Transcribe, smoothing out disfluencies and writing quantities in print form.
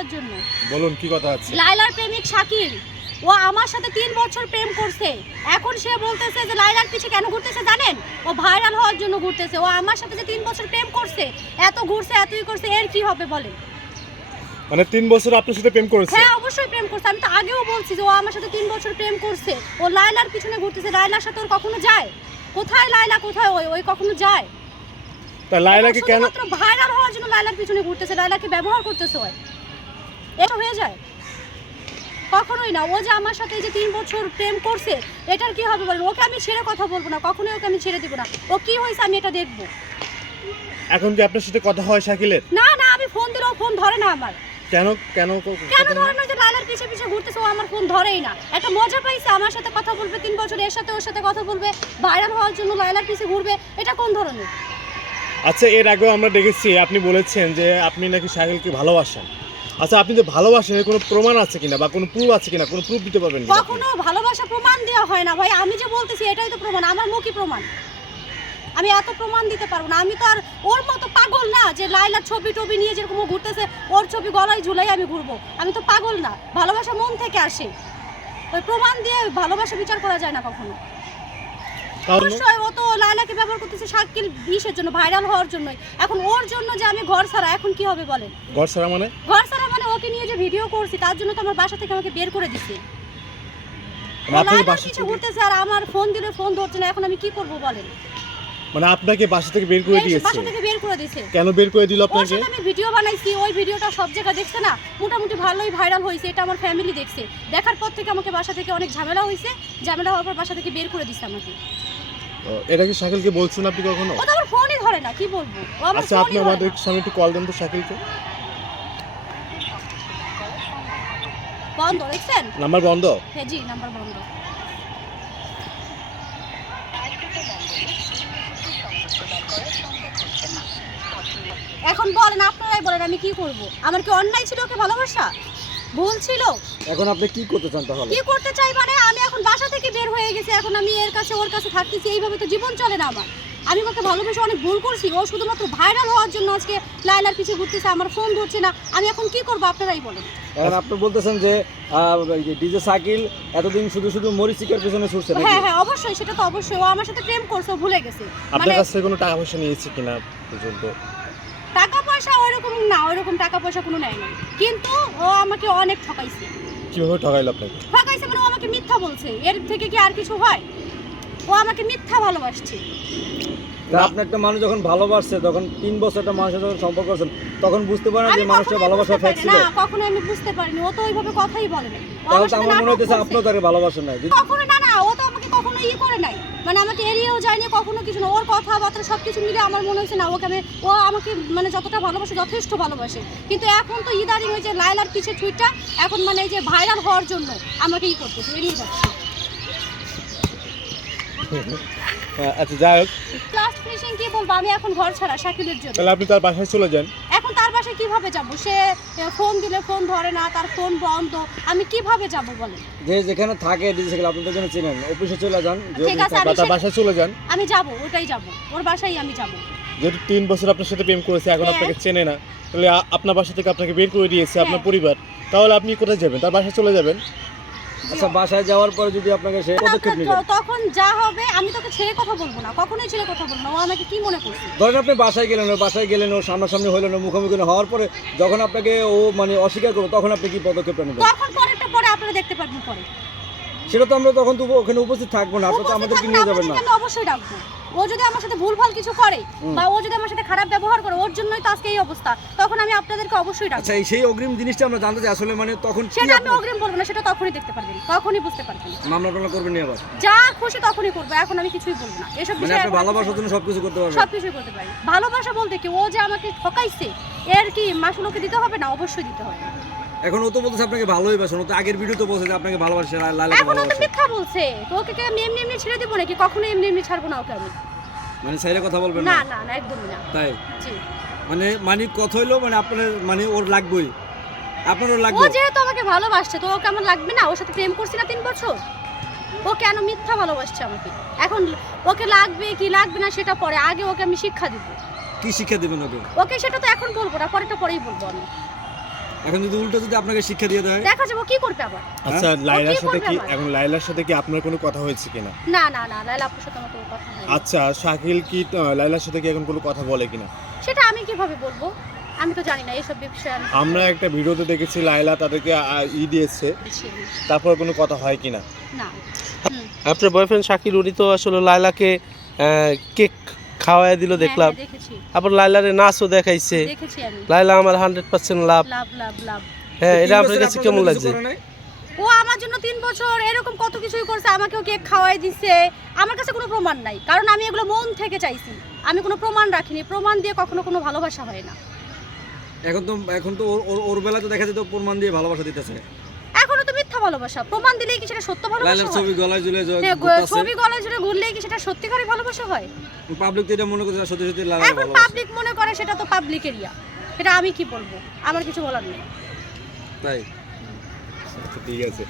বলার জন্য। বলুন কি কথা আছে? লাইলার প্রেমিক শাকিল, ও আমার সাথে 3 বছর প্রেম করছে। এখন সে বলতেছে যে লাইলার পিছে কেন ঘুরতেছে জানেন? ও ভাইরাল হওয়ার জন্য ঘুরতেছে। ও আমার সাথে যে 3 বছর প্রেম করছে, এত ঘুরছে, এতই করছে, এর কি হবে বলেন? মানে 3 বছর আপনার সাথে প্রেম করেছে? হ্যাঁ, অবশ্যই প্রেম করছে। আমি তো আগেও বলছি যে ও আমার সাথে 3 বছর প্রেম করছে। ও লাইলার পিছনে ঘুরতেছে। লাইলার সাথে ওর কখনো যায়? কোথায় লাইলা, কোথায় ওই কখনো যায়? তা লাইলাকে কেন শুধুমাত্র ভাইরাল হওয়ার জন্য লাইলার পিছনে ঘুরতেছে, লাইলাকে ব্যবহার করতেছে ওই। এটা হয়ে যায়? কখনোই না। ও যে আমার সাথে এই যে 3 বছর প্রেম করছে, এটার কি হবে বলেন? ওকে আমি ছেড়ে কথা বলবো না, কখনোই ওকে আমি ছেড়ে দিব না। ও কি হয়েছে আমি এটা দেখবো। এখন কি আপনার সাথে কথা হয় শাকিলের? না না, আমি ফোন দিলেও ফোন ধরে না আমার। কেন কেন কেন ধরে না? যে লাইলার পিছে পিছে ঘুরতেছে, ও আমার ফোন ধরেই না। একটা মজা পাইছে আমার সাথে কথা বলবে 3 বছর, এর সাথে ওর সাথে কথা বলবে, ভাইরাল হওয়ার জন্য লাইলার পিছে ঘুরবে, এটা কোন ধরনের? আচ্ছা, এর আগেও আমরা দেখেছি আপনি বলেছেন যে আপনি নাকি শাকিলকে ভালোবাসেন। আচ্ছা, আপনি যে ভালোবাসেন এর কোনো প্রমাণ আছে কিনা বা কোনো প্রুফ আছে কিনা? কোনো প্রুফ দিতে পারবেন কিনা? কখনো ভালোবাসা প্রমাণ দেওয়া হয় না ভাই। আমি যে বলতেছি এটাই তো প্রমাণ, আমার মুখই প্রমাণ। আমি এত প্রমাণ দিতে পারবো না। আমি তো আর ওর মতো পাগল না যে লাইলার ছবি টবি নিয়ে যেরকম ও ঘুরতেছে, ওর ছবি গলায় ঝুলাই আমি ঘুরবো। আমি তো পাগল না। ভালোবাসা মন থেকে আসে, ওই প্রমাণ দিয়ে ভালোবাসা বিচার করা যায় না কখনো। অবশ্যই ও তো লাইলাকে ব্যবহার করতেছে শাকিল বিশের জন্য, ভাইরাল হওয়ার জন্যই। এখন ওর জন্য যে আমি ঘর ছাড়া, এখন কি হবে বলেন? ঘর ছাড়া মানে? ঘর ছাড়া মানে ওকে নিয়ে যে ভিডিও করছি তার জন্য তো আমার বাসা থেকে আমাকে বের করে দিছে। আপনাকে বাসা থেকে ঘুরতেছে আর আমার ফোন দিলে ফোন ধরছে না। এখন আমি কি করব বলেন? মানে আপনাকে বাসা থেকে বের করে দিয়েছে? বাসা থেকে বের করে দিয়েছে। কেন বের করে দিল আপনাকে? ওর সাথে আমি ভিডিও বানাইছি, ওই ভিডিওটা সব জায়গায় দেখছে না, মোটামুটি ভালোই ভাইরাল হয়েছে। এটা আমার ফ্যামিলি দেখছে। দেখার পর থেকে আমাকে বাসা থেকে অনেক ঝামেলা হয়েছে। ঝামেলা হওয়ার পর বাসা থেকে বের করে দিছে আমাকে। এটা কি শাকিলকে বলছেন আপনি কখনো? ও তো আমার ফোনই ধরে না, কি বলবো? ও আমার আচ্ছা, আপনি আমাদের সামনে একটু কল দেন তো শাকিলকে। বন্ধ দেখছেন? নাম্বার বন্ধ? হ্যাঁ জি, নাম্বার বন্ধ। এখন বলেন, আপনারাই বলেন আমি কি করব? আমার কি অন্যায় ছিল ওকে ভালোবাসা? ভুল ছিল? এখন আপনি কি করতে চান তাহলে? কি করতে চাই মানে আমি এখন বাসা থেকে বের হয়ে গেছি। এখন আমি এর কাছে ওর কাছে থাকতেছি, এইভাবে তো জীবন চলে না আমার। আমি ওকে ভালোবেসে অনেক ভুল করছি। ও শুধুমাত্র ভাইরাল হওয়ার জন্য আজকে লাইলার পিছে ঘুরতেছে, আমার ফোন ধরছে না। আমি এখন কি করব আপনারাই বলেন। এখন আপনি বলতেছেন যে ডিজে শাকিল এতদিন শুধু শুধু মরিচিকার পিছনে ছুটছে নাকি? হ্যাঁ হ্যাঁ, অবশ্যই, সেটা তো অবশ্যই। ও আমার সাথে প্রেম করছে, ও ভুলে গেছে। আপনার কাছ থেকে কোনো টাকা পয়সা নিয়েছে কিনা পর্যন্ত? টাকা পয়সা ওইরকম না, ওইরকম টাকা পয়সা কোনো নেয় নাই। কিন্তু ও আমাকে অনেক ঠকাইছে। কিভাবে ঠকাইলো আপনাকে? ঠকাইছে মানে ও আমাকে মিথ্যা বলছে। এর থেকে কি আর কিছু হয়? ও আমাকে মিথ্যা ভালোবাসছে। আপনি একটা মানুষ যখন ভালোবাসছে, তখন 3 বছর একটা মানুষের যখন সম্পর্ক করছেন, তখন বুঝতে পারেন যে মানুষটা ভালোবাসা ফেক ছিল? না, কখনো আমি বুঝতে পারিনি। ও তো ওইভাবে কথাই বলে না। তাহলে তো আমার মনে হইতেছে আপনিও তাকে ভালোবাসেন না। কখনো না না, ও তো আমাকে কখনো করে নাই। মানে আমাকে এড়িয়েও যায়নি কখনো কিছু না। ওর কথাবার্তা সবকিছু মিলে আমার মনে হয়েছে না ও আমাকে মানে যতটা ভালোবাসে, যথেষ্ট ভালোবাসে। কিন্তু এখন তো ইদারিং ওই যে লাইলার পিছে ছুটটা, এখন মানে এই যে ভাইরাল হওয়ার জন্য আমাকে করতেছে, এড়িয়ে যাচ্ছে। আচ্ছা, যাই হোক, ক্লাস ফিনিশিং কি বলবো, আমি এখন ঘর ছাড়া শাকিলের জন্য। তাহলে আপনি তার বাসায় চলে যান। এখন তার বাসায় কিভাবে যাব? সে ফোন দিলে ফোন ধরে না, তার ফোন বন্ধ। আমি কিভাবে যাব বলেন? যে যেখানে থাকে ডিজে শাকিল, আপনি তো যেন চিনেন, অফিসে চলে যান। ঠিক আছে, তার বাসায় চলে যান। আমি যাব, ওটাই যাব, ওর বাসায় আমি যাব। যেহেতু 3 বছর আপনার সাথে প্রেম করেছে, এখন আপনাকে চেনে না, তাহলে আপনার বাসা থেকে আপনাকে বের করে দিয়েছে আপনার পরিবার, তাহলে আপনি কোথায় যাবেন? তার বাসায় চলে যাবেন। আচ্ছা, বাসায় যাওয়ার পরে যদি আপনাকে সে পদক্ষেপ নেবেন, তখন যা হবে, আমি তোকে ছেড়ে কথা বলবো না, কখনোই ছেড়ে কথা বলবো না। ও আমাকে কি মনে করছে? ধরেন আপনি বাসায় গেলেন, ও সামনাসামনি হইল না, মুখোমুখি হওয়ার পরে যখন আপনাকে ও মানে অস্বীকার করবে, তখন আপনি কি পদক্ষেপটা নেবেন? তখন পরেরটা পরে আপনারা দেখতে পারবেন পরে। সেটা তো আমরা তখন তো ওখানে উপস্থিত থাকবো না, আপনি তো আমাদেরকে নিয়ে যাবেন না। আমি অবশ্যই ডাকবো। ও যদি আমার সাথে ভুলভাল কিছু করে বা ও যদি আমার সাথে খারাপ ব্যবহার করে, ওর জন্যই তো আজকে এই অবস্থা, তখন আমি আপনাদেরকে অবশ্যই ডাকবো। আচ্ছা, সেই অগ্রিম জিনিসটা আমরা জানতে চাই আসলে, মানে তখন সেটা আমি অগ্রিম বলবো না, সেটা তখনই দেখতে পারবেন, তখনই বুঝতে পারবেন। মামলা টামলা করবেন না আবার? যা খুশি তখনই করবো, এখন আমি কিছুই বলবো না। এসব মানে বিষয়ে আপনি ভালোবাসার জন্য সবকিছু করতে পারবেন? সবকিছুই করতে পারি। ভালোবাসা বলতে কি, ও যে আমাকে ঠকাইছে, এর কি মাসুল ওকে দিতে হবে না? অবশ্যই দিতে হবে। এখন ও তো বলতেছে আপনাকে ভালোই বাসেন, ও তো আগের ভিডিওতে বলছে যে আপনাকে ভালোবাসে, লাইলাকে এখন ও তো ভালোবাসে। মিথ্যা বলছে। তো ওকে কি আমি এমনি এমনি ছেড়ে দিব নাকি? কখনো এমনি এমনি ছাড়বো না ওকে আমি। মানে সাইডে কথা বলবেন না না? না না, একদমই না। তাই জি, মানে কথা হইলো, মানে আপনার মানে ওর লাগবেই, আপনারও ও লাগবে। যেহেতু আমাকে ভালোবাসছে, তো ওকে আমার লাগবে না? ওর সাথে প্রেম করছি না 3 বছর। ও কেন মিথ্যা ভালোবাসছে আমাকে? এখন ওকে লাগবে কি লাগবে না সেটা পরে, আগে ওকে আমি শিক্ষা দিব। কি শিক্ষা দিবেন ওকে? ওকে সেটা তো এখন বলবো না, পরেটা পরেই বলবো আমি। এখন যদি উল্টো যদি আপনাকে শিক্ষা দিয়ে দেয়, দেখা যাবো কি করবে আবার। আচ্ছা ও লাইলার কি সাথে করবে কি আবার? এখন লাইলার সাথে কি আপনার কোনো কথা হয়েছে কিনা? না না না, লাইলা আপুর সাথে আমার কোনো কথা হয়নি। আচ্ছা শাকিল কি লাইলার সাথে কি এখন কোনো কথা বলে কিনা? সেটা আমি কিভাবে বলবো, আমি তো জানি না এইসব বিষয়ে। আমি আমরা একটা ভিডিওতে দেখেছি লাইলা তাদেরকে দিয়েছে, বুঝছি। তারপর কোনো কথা হয় কিনা? না। হুম। আপনার বয়ফ্রেন্ড শাকিল উনি তো আসলে লাইলাকে কেক খাওয়াই দিল হ্যাঁ, দেখলাম, হ্যাঁ, দেখেছি আবার লাইলারে নাচও দেখাইছে। দেখেছি আমি। লাইলা আমার 100% লাভ। লাভ লাভ লাভ। হ্যাঁ, 3 এটা আপনার বছর কাছে আপনার কেমন জন্য লাগছে? কিছু করে নাই? ও আমার জন্য 3 বছর এরকম কত কিছুই করছে, আমাকেও কেক খাওয়াই দিছে। আমার কাছে কোনো প্রমাণ নাই, কারণ আমি এগুলো মন থেকে চাইছি। আমি কোনো প্রমাণ রাখিনি, প্রমাণ দিয়ে কখনো কোনো ভালোবাসা হয় না। এখন তো ওর বেলা তো দেখা যেত প্রমাণ দিয়ে ভালোবাসা দিতেছে। এখনো তো মিথ্যা ভালোবাসা, প্রমাণ দিলেই কি সেটা সত্য ভালোবাসা লাইলার হয়? ছবি গলায় ঝুলে হ্যাঁ, ঘুরতাছে। ছবি গলায় জুড়ে ঘুরলেই কি সেটা সত্যিকারের ভালোবাসা হয়? পাবলিক তো এটা মনে করছে সত্যি সত্যি লাইলার এখন ভালোবাসা। পাবলিক মনে করে সেটা তো পাবলিক এরিয়া, সেটা আমি কি বলবো, আমার কিছু বলার নেই। তাই আচ্ছা, ঠিক আছে।